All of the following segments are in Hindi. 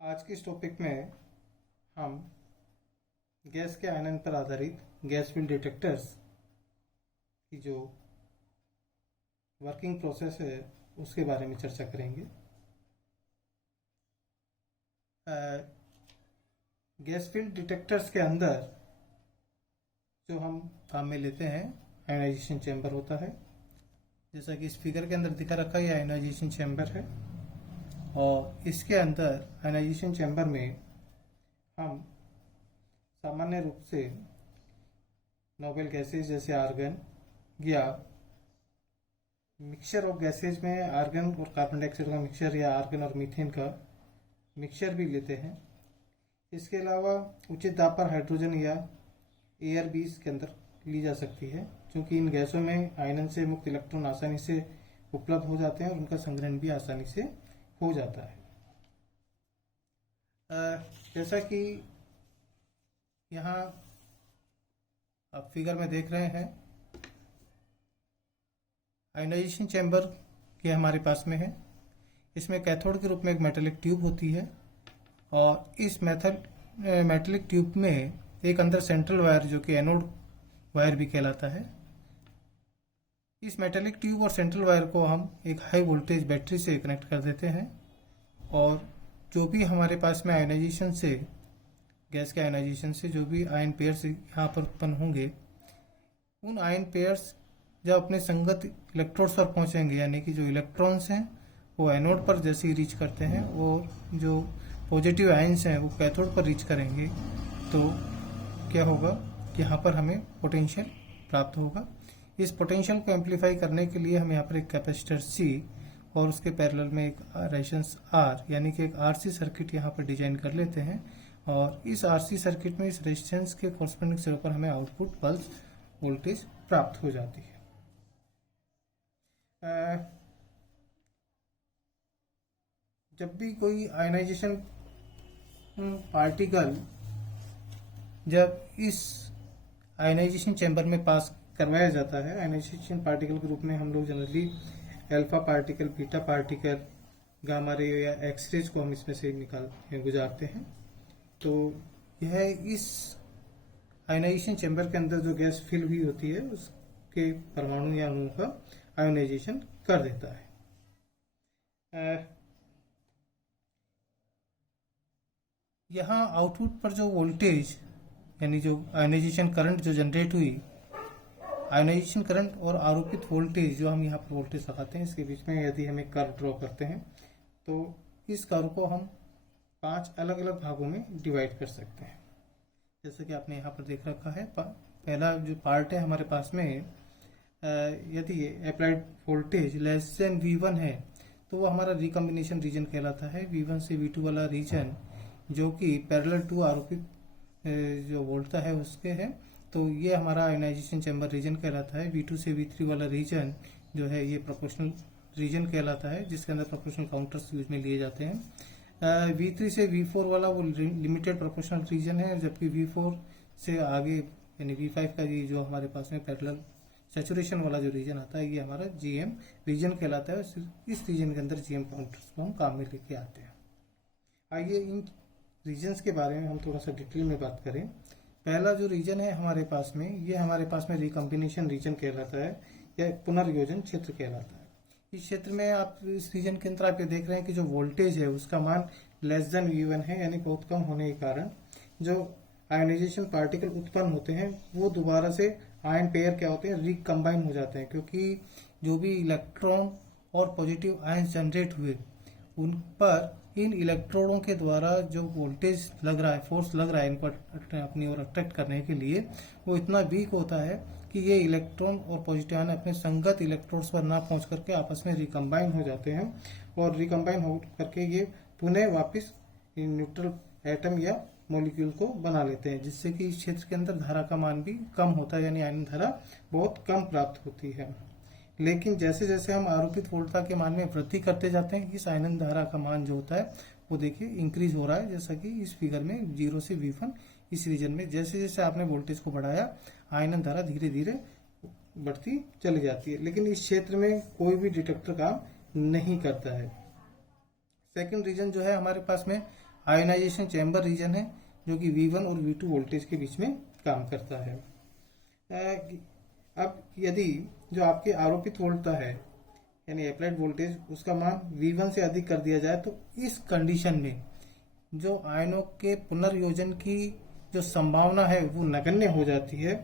आज के इस टॉपिक में हम गैस के आयनन पर आधारित गैस फील्ड डिटेक्टर्स की जो वर्किंग प्रोसेस है उसके बारे में चर्चा करेंगे। गैस फील्ड डिटेक्टर्स के अंदर जो हम काम में लेते हैं आयनाइजेशन चैम्बर होता है। जैसा कि इस फिगर के अंदर दिखा रखा है, आयनाइजेशन चैम्बर है और इसके अंदर आयनाइजेशन चैम्बर में हम सामान्य रूप से नोबल गैसेज जैसे आर्गन या मिक्सचर ऑफ गैसेज में आर्गन और कार्बन डाइऑक्साइड का मिक्सचर या आर्गन और मीथेन का मिक्सचर भी लेते हैं। इसके अलावा उचित दाब पर हाइड्रोजन या एयर भी इसके अंदर ली जा सकती है, क्योंकि इन गैसों में आयनन से मुक्त इलेक्ट्रॉन आसानी से उपलब्ध हो जाते हैं और उनका संग्रहण भी आसानी से हो जाता है। जैसा कि यहाँ आप फिगर में देख रहे हैं, आयनाइजेशन चैम्बर के हमारे पास में है। इसमें कैथोड के रूप में एक मेटेलिक ट्यूब होती है और इस मेटेलिक ट्यूब में एक अंदर सेंट्रल वायर जो कि एनोड वायर भी कहलाता है। इस मेटेलिक ट्यूब और सेंट्रल वायर को हम एक हाई वोल्टेज बैटरी से कनेक्ट कर देते हैं और जो भी हमारे पास में आयनाइजेशन से, गैस के आयनाइजेशन से जो भी आयन पेयर्स यहाँ पर उत्पन्न होंगे, उन आयन पेयर्स जब अपने संगत इलेक्ट्रोड्स पर पहुँचेंगे, यानी कि जो इलेक्ट्रॉन्स हैं वो एनोड पर जैसे ही रीच करते हैं और जो पॉजिटिव आयन्स हैं वो कैथोड पर रीच करेंगे, तो क्या होगा कि यहाँ पर हमें पोटेंशियल प्राप्त होगा। इस पोटेंशियल को एम्पलीफाई करने के लिए हम यहाँ पर एक कैपेसिटर C और उसके पैरेलल में एक रेजिस्टेंस R यानी कि एक RC सर्किट यहाँ पर डिजाइन कर लेते हैं और इस RC सर्किट में इस रेजिस्टेंस के कॉरस्पॉन्डिंग सिरे पर हमें आउटपुट पल्स वोल्टेज प्राप्त हो जाती है। जब भी कोई आयनाइजेशन पार्टिकल जब इस आयनाइजेशन चैम्बर में पास करवाया जाता है, आयनाइजेशन पार्टिकल के रूप में हम लोग generally alpha particle, beta particle, gamma ray या एक्स रेज को हम इसमें से गुजारते हैं। तो यह इस आयनाइजेशन चैम्बर के अंदर जो गैस फिल हुई होती है उसके परमाणु या अणुओं का आयोनाइजेशन कर देता है। यहाँ आउटपुट पर जो वोल्टेज यानी जो आयोनाइजेशन करंट जो जनरेट हुई, आयोनाइजेशन करंट और आरोपित वोल्टेज जो हम यहाँ पर वोल्टेज लगाते हैं, इसके बीच में यदि हम एक कर्व ड्रॉ करते हैं तो इस कर्व को हम 5 अलग अलग भागों में डिवाइड कर सकते हैं। जैसे कि आपने यहाँ पर देख रखा है, पहला जो पार्ट है हमारे पास में, यदि applied voltage less than V1 है तो वो हमारा रिकम्बिनेशन रीजन कहलाता है। V1 से V2 वाला रीजन जो कि पैरेलल टू आरोपित जो वोल्टा है उसके है, तो ये हमारा आयनाइजेशन चैम्बर रीजन कहलाता है। V2 से V3 वाला रीजन जो है ये प्रोपोर्शनल रीजन कहलाता है, जिसके अंदर प्रोपोर्शनल काउंटर्स यूज में लिए जाते हैं। V3 से V4 वाला वो लिमिटेड प्रोपोर्शनल रीजन है, जबकि V4 से आगे यानी V5 का ये जो हमारे पास में पैरेलल सैचुरेशन वाला जो रीजन आता है ये हमारा GM रीजन कहलाता है। इस रीजन के अंदर GM काउंटर्स को हम काम में लेके आते हैं। आइए इन रीजन्स के बारे में हम थोड़ा सा डिटेल में बात करें। पहला जो रीजन है हमारे पास में, ये हमारे पास में रिकम्बिनेशन रीजन कहलाता है या पुनर्योजन क्षेत्र कहलाता है। इस क्षेत्र में आप इस रीजन के अंदर आप ये देख रहे हैं कि जो वोल्टेज है उसका मान लेस देन V1 है, यानी बहुत कम होने के कारण जो आयनाइजेशन पार्टिकल उत्पन्न होते हैं वो दोबारा से आयन पेयर क्या होते हैं, रिकम्बाइन हो जाते हैं, क्योंकि जो भी इलेक्ट्रॉन और पॉजिटिव आयन जनरेट हुए उन पर इन इलेक्ट्रोडों के द्वारा जो वोल्टेज लग रहा है, फोर्स लग रहा है इनको अपनी ओर अट्रैक्ट करने के लिए, वो इतना वीक होता है कि ये इलेक्ट्रॉन और पॉजिटिव आयन अपने संगत इलेक्ट्रोड्स पर ना पहुंच करके आपस में रिकम्बाइन हो जाते हैं और रिकम्बाइन हो करके ये पुनः वापस न्यूट्रल एटम या मॉलिक्यूल को बना लेते हैं, जिससे कि इस क्षेत्र के अंदर धारा का मान भी कम होता है, यानी आयन धारा बहुत कम प्राप्त होती है। लेकिन जैसे जैसे हम आरोपित वोल्टता के मान में वृद्धि करते जाते हैं, इस आयनन धारा का मान जो होता है वो देखिए इंक्रीज हो रहा है। जैसा कि इस फिगर में 0 से V1 इस रीजन में जैसे जैसे आपने वोल्टेज को बढ़ाया, आयनन धारा धीरे धीरे बढ़ती चली जाती है, लेकिन इस क्षेत्र में कोई भी डिटेक्टर काम नहीं करता है। सेकंड रीजन जो है हमारे पास में आयोनाइजेशन चैम्बर रीजन है जो कि V1 और V2 वोल्टेज के बीच में काम करता है। अब यदि जो आपके आरोपित वोल्टता है यानी अप्लाइड वोल्टेज उसका मान V1 से अधिक कर दिया जाए तो इस कंडीशन में जो आयनों के पुनर्योजन की जो संभावना है वो नगण्य हो जाती है।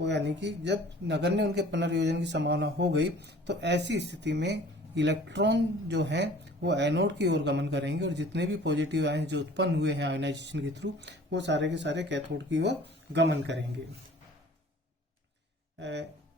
वो यानी कि जब नगण्य उनके पुनर्योजन की संभावना हो गई तो ऐसी स्थिति में इलेक्ट्रॉन जो है वो एनोड की ओर गमन करेंगे और जितने भी पॉजिटिव आयन जो उत्पन्न हुए हैं आयोनाइजेशन के थ्रू वो सारे के सारे कैथोड की ओर गमन करेंगे।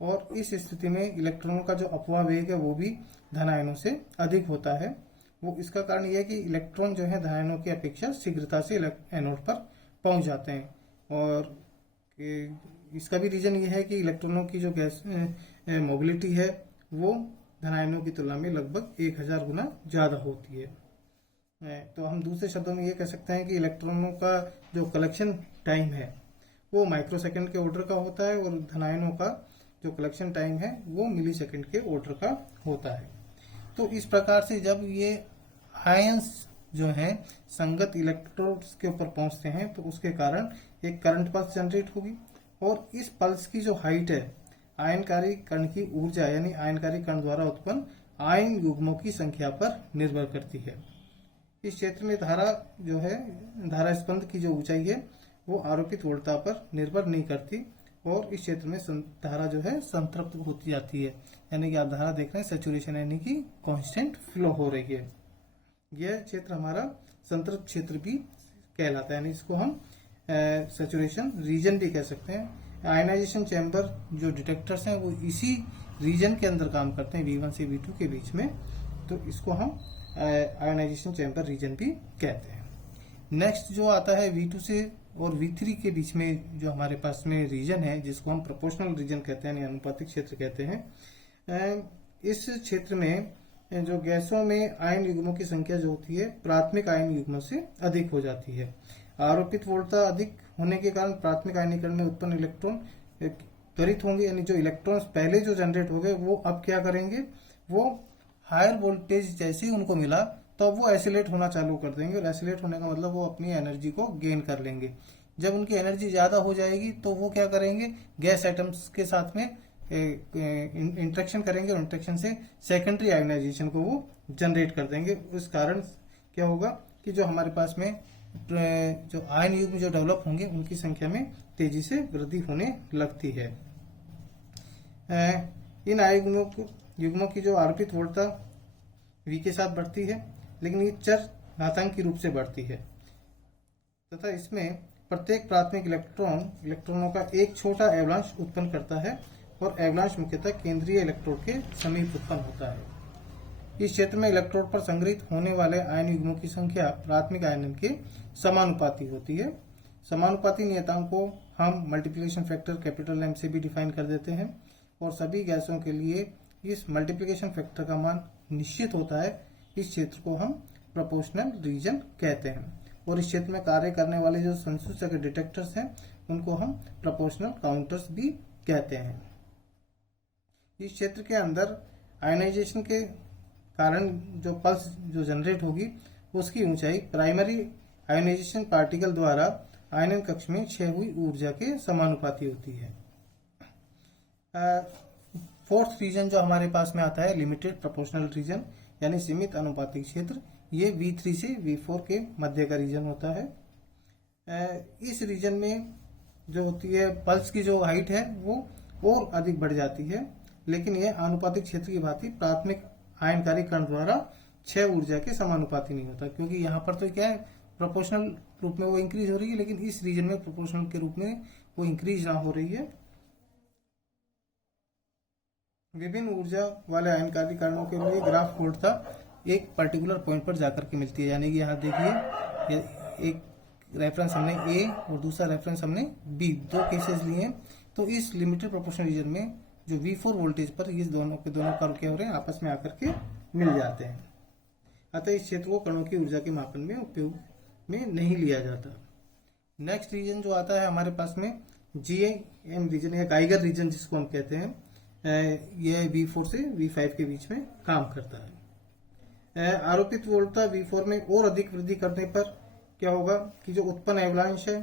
और इस स्थिति में इलेक्ट्रॉनों का जो अपवाह वेग है वो भी धन आयनों से अधिक होता है। वो इसका कारण यह है कि इलेक्ट्रॉन जो है धन आयनों की अपेक्षा शीघ्रता से एनोड पर पहुंच जाते हैं। और इसका भी रीजन ये है कि इलेक्ट्रॉनों की जो गैस मोबिलिटी है वो धन आयनों की तुलना में लगभग 1000 गुना ज्यादा होती है। तो हम दूसरे शब्दों में ये कह सकते हैं कि इलेक्ट्रॉनों का जो कलेक्शन टाइम है वो माइक्रोसेकंड के ऑर्डर का होता है और धन आयनों का जो कलेक्शन टाइम है वो मिली सेकंड के ऑर्डर का होता है। तो इस प्रकार से जब ये आयंस जो है संगत इलेक्ट्रोड्स के ऊपर पहुंचते हैं तो उसके कारण एक करंट पल्स जनरेट होगी और इस पल्स की जो हाइट है आयनकारी कण की ऊर्जा यानी आयनकारी कण द्वारा उत्पन्न आयन युग्मों की संख्या पर निर्भर करती है। इस क्षेत्र में धारा जो है धारा स्पंद की जो ऊंचाई है वो आरोपित वोल्टता पर निर्भर नहीं करती और इस क्षेत्र में धारा जो है संतृप्त होती जाती है यानी कि आप धारा देख रहे हैं सैचुरेशन यानी कि कांस्टेंट फ्लो हो रही है। यह क्षेत्र हमारा संतृप्त क्षेत्र भी कहलाता है यानी इसको हम सैचुरेशन रीजन भी कह सकते हैं। आयनाइजेशन चैम्बर जो डिटेक्टर्स हैं वो इसी रीजन के अंदर काम करते हैं V1 से V2 के बीच में, तो इसको हम आयनाइजेशन चैम्बर रीजन भी कहते हैं। नेक्स्ट जो आता है V2 से और V3 के बीच में जो हमारे पास में रीजन है जिसको हम प्रोपोर्शनल रीजन कहते हैं यानी अनुपातिक क्षेत्र कहते हैं। इस क्षेत्र में जो गैसों में आयन युग्मों की संख्या जो होती है प्राथमिक आयन युग्मों से अधिक हो जाती है। आरोपित वोल्टता अधिक होने के कारण प्राथमिक आयनीकरण में उत्पन्न इलेक्ट्रॉन त्वरित होंगे यानी जो इलेक्ट्रॉन्स पहले जो जनरेट हो गए वो अब क्या करेंगे, वो हायर वोल्टेज जैसे ही उनको मिला तो वो एसिलेट होना चालू कर देंगे और एसिलेट होने का मतलब वो अपनी एनर्जी को गेन कर लेंगे। जब उनकी एनर्जी ज्यादा हो जाएगी तो वो क्या करेंगे, गैस एटम्स के साथ में इंटरेक्शन करेंगे और इंटरेक्शन से सेकेंडरी आयोनाइजेशन को वो जनरेट कर देंगे। उस कारण क्या होगा कि जो हमारे पास में जो आयन युग्म जो डेवलप होंगे उनकी संख्या में तेजी से वृद्धि होने लगती है। इन आयन युग्मों की जो आरोपित वोल्टता V के साथ बढ़ती है लेकिन ये चर घातांकी रूप से बढ़ती है तथा इसमें प्रत्येक प्राथमिक इलेक्ट्रॉनों का एक छोटा एवलांश उत्पन्न करता है और एवलांश मुख्यतः केंद्रीय इलेक्ट्रोड के समीप उत्पन्न होता है। इस क्षेत्र में इलेक्ट्रोड पर संग्रहित होने वाले आयन युग्मों की संख्या प्राथमिक आयनन के समानुपाती होती है। समानुपाती नियतांक को हम मल्टीप्लिकेशन फैक्टर कैपिटल M से भी डिफाइन कर देते हैं और सभी गैसों के लिए इस मल्टीप्लिकेशन फैक्टर का मान निश्चित होता है। इस क्षेत्र को हम प्रोपोर्शनल रीजन कहते हैं और इस क्षेत्र में कार्य करने वाले जो संसूचक डिटेक्टर्स हैं उनको हम प्रोपोर्शनल काउंटर्स भी कहते हैं। इस क्षेत्र के अंदर आयनाइजेशन के कारण जो पल्स जो जनरेट होगी उसकी ऊंचाई प्राइमरी आयनाइजेशन पार्टिकल द्वारा आयनन कक्ष में क्षय हुई ऊर्जा के समानुपाती होती है। फोर्थ रीजन जो हमारे पास में आता है लिमिटेड प्रोपोर्शनल रीजन यानी सीमित अनुपातिक क्षेत्र, ये V3 से V4 के मध्य का रीजन होता है। इस रीजन में जो होती है पल्स की जो हाइट है वो और अधिक बढ़ जाती है लेकिन यह आनुपातिक क्षेत्र की भांति प्राथमिक आयनकारी कण द्वारा क्षय ऊर्जा के समानुपाती नहीं होता क्योंकि यहाँ पर तो क्या है प्रोपोर्शनल रूप में वो इंक्रीज हो रही है लेकिन इस रीजन में प्रोपोर्शनल के रूप में वो इंक्रीज ना हो रही है। विभिन्न ऊर्जा वाले आयनकारी कणों के लिए ग्राफ वोल्टता एक पर्टिकुलर पॉइंट पर जाकर के मिलती है यानी कि यहाँ देखिए एक रेफरेंस हमने A और दूसरा रेफरेंस हमने B, दो केसेस लिए हैं। तो इस लिमिटेड प्रोपोर्शनल रीजन में जो V4 वोल्टेज पर ये दोनों के दोनों कर्व क्या हो रहे हैं आपस में आकर के मिल जाते हैं। अतः इस क्षेत्र को कणों की ऊर्जा के मापन में उपयोग में नहीं लिया जाता। नेक्स्ट रीजन जो आता है हमारे पास में GM रीजन या गाइगर रीजन जिसको हम कहते हैं, यह V4 से V5 के बीच में काम करता है। आरोपित वोल्टता V4 में और अधिक वृद्धि करने पर क्या होगा कि जो उत्पन्न एवलांश है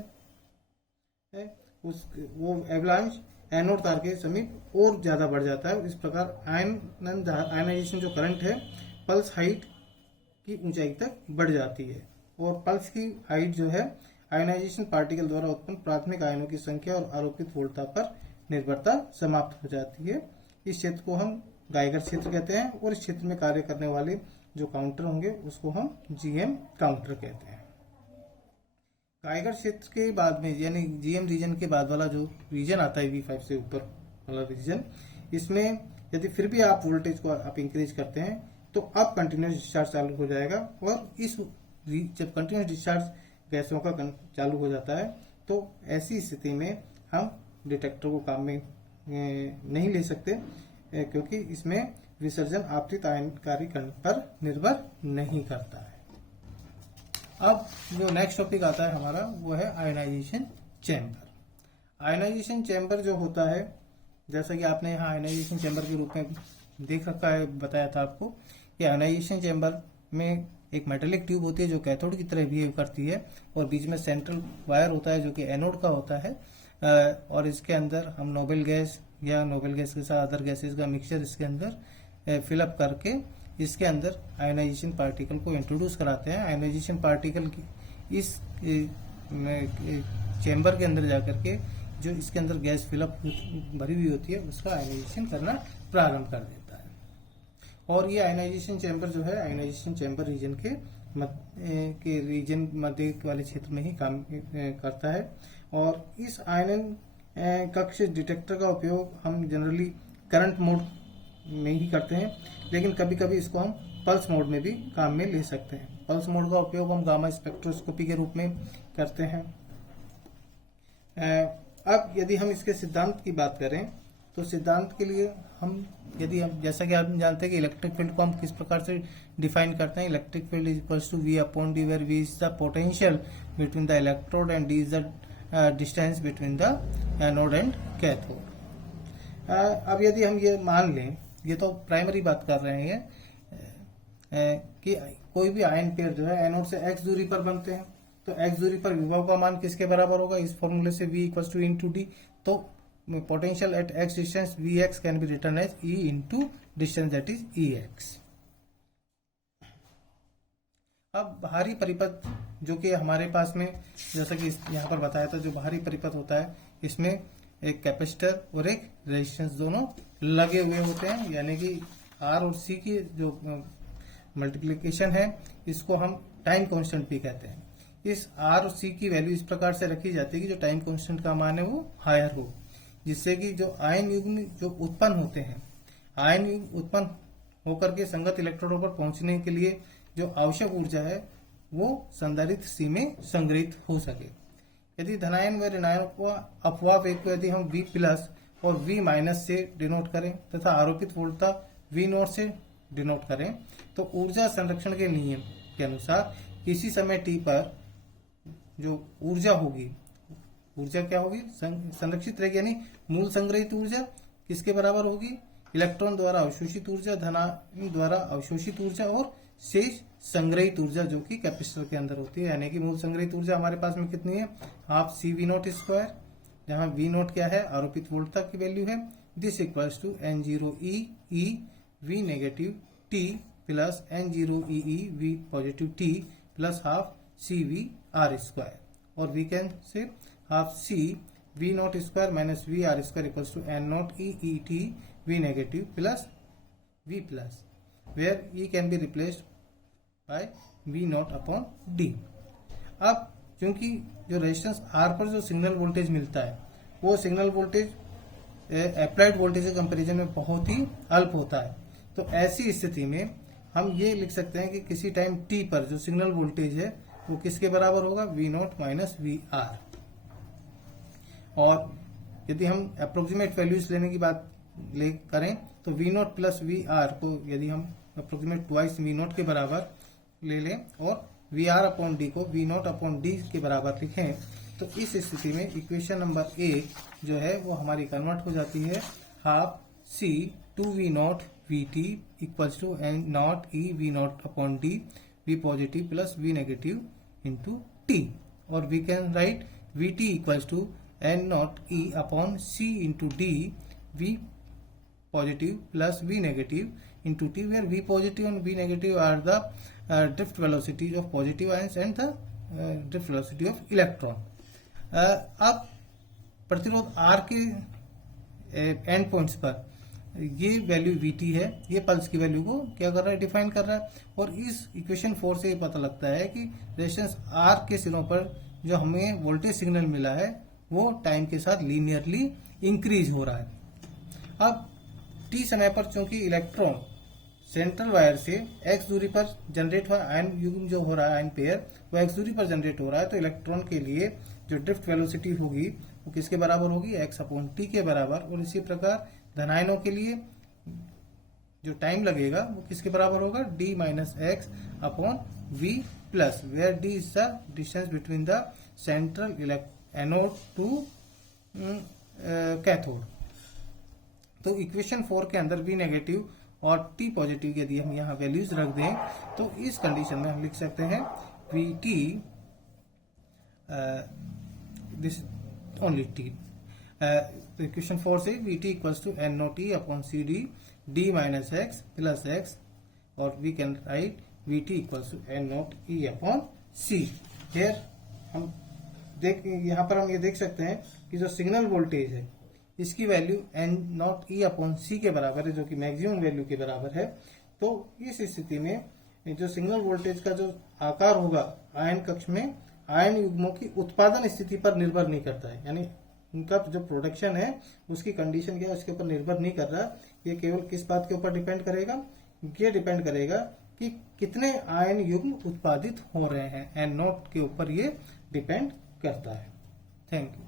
वो एवलांश एनोड तार के समीप और ज्यादा बढ़ जाता है। इस प्रकार आयनाइजेशन जो करंट है पल्स हाइट की ऊंचाई तक बढ़ जाती है, और पल्स की हाइट जो है आयनाइजेशन पार्टिकल द्वारा उत्पन्न प्राथमिक आयनों की संख्या और आरोपित वोल्टता पर निर्भरता समाप्त हो जाती है। इस क्षेत्र को हम गाइगर क्षेत्र कहते हैं, और इस क्षेत्र में कार्य करने वाले जो काउंटर होंगे उसको हम जीएम काउंटर कहते हैं। गाइगर क्षेत्र के बाद में यानी जीएम रीजन के बाद वाला जो रीजन आता है V5 से ऊपर वाला रीजन, इसमें यदि फिर भी आप वोल्टेज को आप इंक्रीज करते हैं तो अब कंटिन्यूस डिस्चार्ज चालू हो जाएगा, और इस जब कंटिन्यूस डिस्चार्ज गैसों का चालू हो जाता है तो ऐसी स्थिति में हम डिटेक्टर को काम में नहीं ले सकते, क्योंकि इसमें विसर्जन आपतित आयनकारी कण पर निर्भर नहीं करता है। अब जो नेक्स्ट टॉपिक आता है हमारा वो है आयनाइजेशन चैम्बर। आयनाइजेशन चैम्बर जो होता है, जैसा कि आपने यहाँ आयनाइजेशन चैम्बर के रूप में देख रखा है, बताया था आपको कि आयनाइजेशन चैम्बर में एक मेटेलिक ट्यूब होती है जो कैथोड की तरह बिहेव करती है, और बीच में सेंट्रल वायर होता है जो कि एनोड का होता है, और इसके अंदर हम नोबल गैस या नोबल गैस के साथ अदर गैसेस का मिक्सचर इसके अंदर फिलअप करके इसके अंदर आयनाइजेशन पार्टिकल को इंट्रोड्यूस कराते हैं। आयनाइजेशन पार्टिकल की इस चैम्बर के अंदर जाकर के जो इसके अंदर गैस फिलअप भरी हुई होती है उसका आयनाइजेशन करना प्रारंभ कर देता है, और ये आयनाइजेशन चैम्बर जो है आयनाइजेशन चैम्बर रीजन के रीजन मध्य वाले क्षेत्र में ही काम करता है। और इस आयनन कक्ष डिटेक्टर का उपयोग हम जनरली करंट मोड में ही करते हैं, लेकिन कभी कभी इसको हम पल्स मोड में भी काम में ले सकते हैं। पल्स मोड का उपयोग हम गामा स्पेक्ट्रोस्कोपी के रूप में करते हैं। अब यदि हम इसके सिद्धांत की बात करें तो सिद्धांत के लिए हम जैसा कि आप जानते हैं कि इलेक्ट्रिक फील्ड को हम किस प्रकार से डिफाइन करते हैं। Electric field is equals to V upon D, where V is the potential between the electrode and D is the distance between the anode and cathode. अब यदि हम ये मान लें, ये तो प्राइमरी बात कर रहे हैं कि कोई भी आयन पेयर जो है एनोड से x दूरी पर बनते हैं, तो x दूरी पर विभव का मान किसके बराबर होगा, इस फॉर्मूले से V equals to into D. तो potential at x distance Vx can be written as E into distance that is Ex। अब बाहरी परिपथ जो कि हमारे पास में जैसा कि यहाँ पर बताया था, जो बाहरी परिपथ होता है इसमें एक कैपेसिटर और एक रेजिस्टेंस दोनों लगे हुए होते हैं, यानी कि R और C की जो मल्टीप्लिकेशन है इसको हम टाइम कांस्टेंट भी कहते हैं। इस R और C की वैल्यू इस प्रकार से रखी जाती है कि जो टाइम कांस्टेंट का मान है वो हायर हो, जिससे कि जो आयन युग्म जो उत्पन्न होते हैं, आयन युग्म उत्पन्न होकर के संगत इलेक्ट्रोडों पर पहुंचने के लिए जो आवश्यक ऊर्जा है वो संधारित्र C में संग्रहित हो सके। यदि धनायन व ऋणायन अपवाह वेग को यदि हम V प्लस और V माइनस से डिनोट करें तथा आरोपित वोल्टता V नॉट से डिनोट करें, तो ऊर्जा संरक्षण के नियम के अनुसार किसी समय t पर जो ऊर्जा होगी, ऊर्जा क्या होगी, संरक्षित रहेगी, यानी मूल संग्रहित ऊर्जा किसके बराबर होगी, इलेक्ट्रॉन द्वारा अवशोषित ऊर्जा, धनायन द्वारा अवशोषित ऊर्जा और शेष संग्रहित ऊर्जा जो कि कैपेसिटर के अंदर होती है। यानी कि मूल संग्रहित ऊर्जा हमारे पास में कितनी है, हाफ CV नॉट स्क्वायर, जहां V नॉट क्या है, आरोपित वोल्टता की वैल्यू है, this equals to N0E V negative T plus N0E V positive T plus half CV R square, और we can say half C V naught square minus V R square equals to N0E T V negative plus V plus, where E can be replaced by V naught upon D। अब क्योंकि जो रेजिस्टेंस R पर जो सिग्नल वोल्टेज मिलता है वो सिग्नल वोल्टेज अप्लाइड वोल्टेज के कंपैरिजन में बहुत ही अल्प होता है, तो ऐसी स्थिति में हम ये लिख सकते हैं कि किसी टाइम t पर जो सिग्नल वोल्टेज है वो किसके बराबर होगा, V naught minus V R. और यदि हम अप्रोक्सीमेट वैल्यूज लेने की बात करें तो V naught plus V R को यदि हम अप्रोक्सीमेट ट्वाइस V नॉट के बराबर ले लें और वी आर अपॉन डी को V नॉट अपॉन डी के बराबर लिखें, तो इस स्थिति में इक्वेशन नंबर 1 जो है वो हमारी कन्वर्ट हो जाती है half C 2V naught VT equals to N naught E V naught upon D V positive plus V negative into T, और we can write Vt equals to N naught E upon C into D, V positive plus V negative into T, where V positive and V negative are the drift velocities of positive ions and the drift velocity of electron. अब प्रतिरोध R के एंड पॉइंट्स पर ये वैल्यू Vt है, ये पल्स की वैल्यू को क्या कर रहा है, डिफाइन कर रहा है। और इस इक्वेशन 4 से ये पता लगता है कि रेजिस्टेंस R के सिरों पर जो हमें वोल्टेज सिग्नल मिला है वो टाइम के साथ लीनियरली इंक्रीज हो रहा है। अब t समय पर चूंकि इलेक्ट्रॉन सेंट्रल वायर से x दूरी पर जनरेट हुआ आयन युग्म जो हो रहा है, आयन पेयर वो x दूरी पर जनरेट हो रहा है, तो इलेक्ट्रॉन के लिए जो ड्रिफ्ट वेलोसिटी होगी वो किसके बराबर होगी, x अपॉन टी के बराबर। और इसी प्रकार धनायनों के लिए जो टाइम लगेगा वो किसके बराबर होगा, d minus X upon v plus, where d is the distance between the central anode to cathode. तो इक्वेशन 4 के अंदर V नेगेटिव और T पॉजिटिव यदि हम यहाँ वैल्यूज रख दें तो इस कंडीशन में हम लिख सकते हैं Vt this only T। Equation 4 से Vt equals to N naught E upon C D D minus x plus x, और we can write Vt equals to N naught E upon C। Here हम यहाँ पर हम ये देख सकते हैं कि जो सिग्नल वोल्टेज है इसकी value N naught E upon C के बराबर है, जो कि मैक्सिमम वैल्यू के बराबर है। तो इस स्थिति में जो सिग्नल वोल्टेज का जो आकार होगा आयन कक्ष में आयन युग्मों की उत्पादन स्थिति पर निर्भर नहीं करता है, यानी उनका जो प्रोडक्शन है उसकी कंडीशन क्या है उसके ऊपर निर्भर नहीं कर रहा। ये केवल किस बात के ऊपर डिपेंड करेगा, ये डिपेंड करेगा कि कितने आयन युग्म उत्पादित हो रहे हैं, N नॉट के ऊपर ये डिपेंड करता है। Thank you.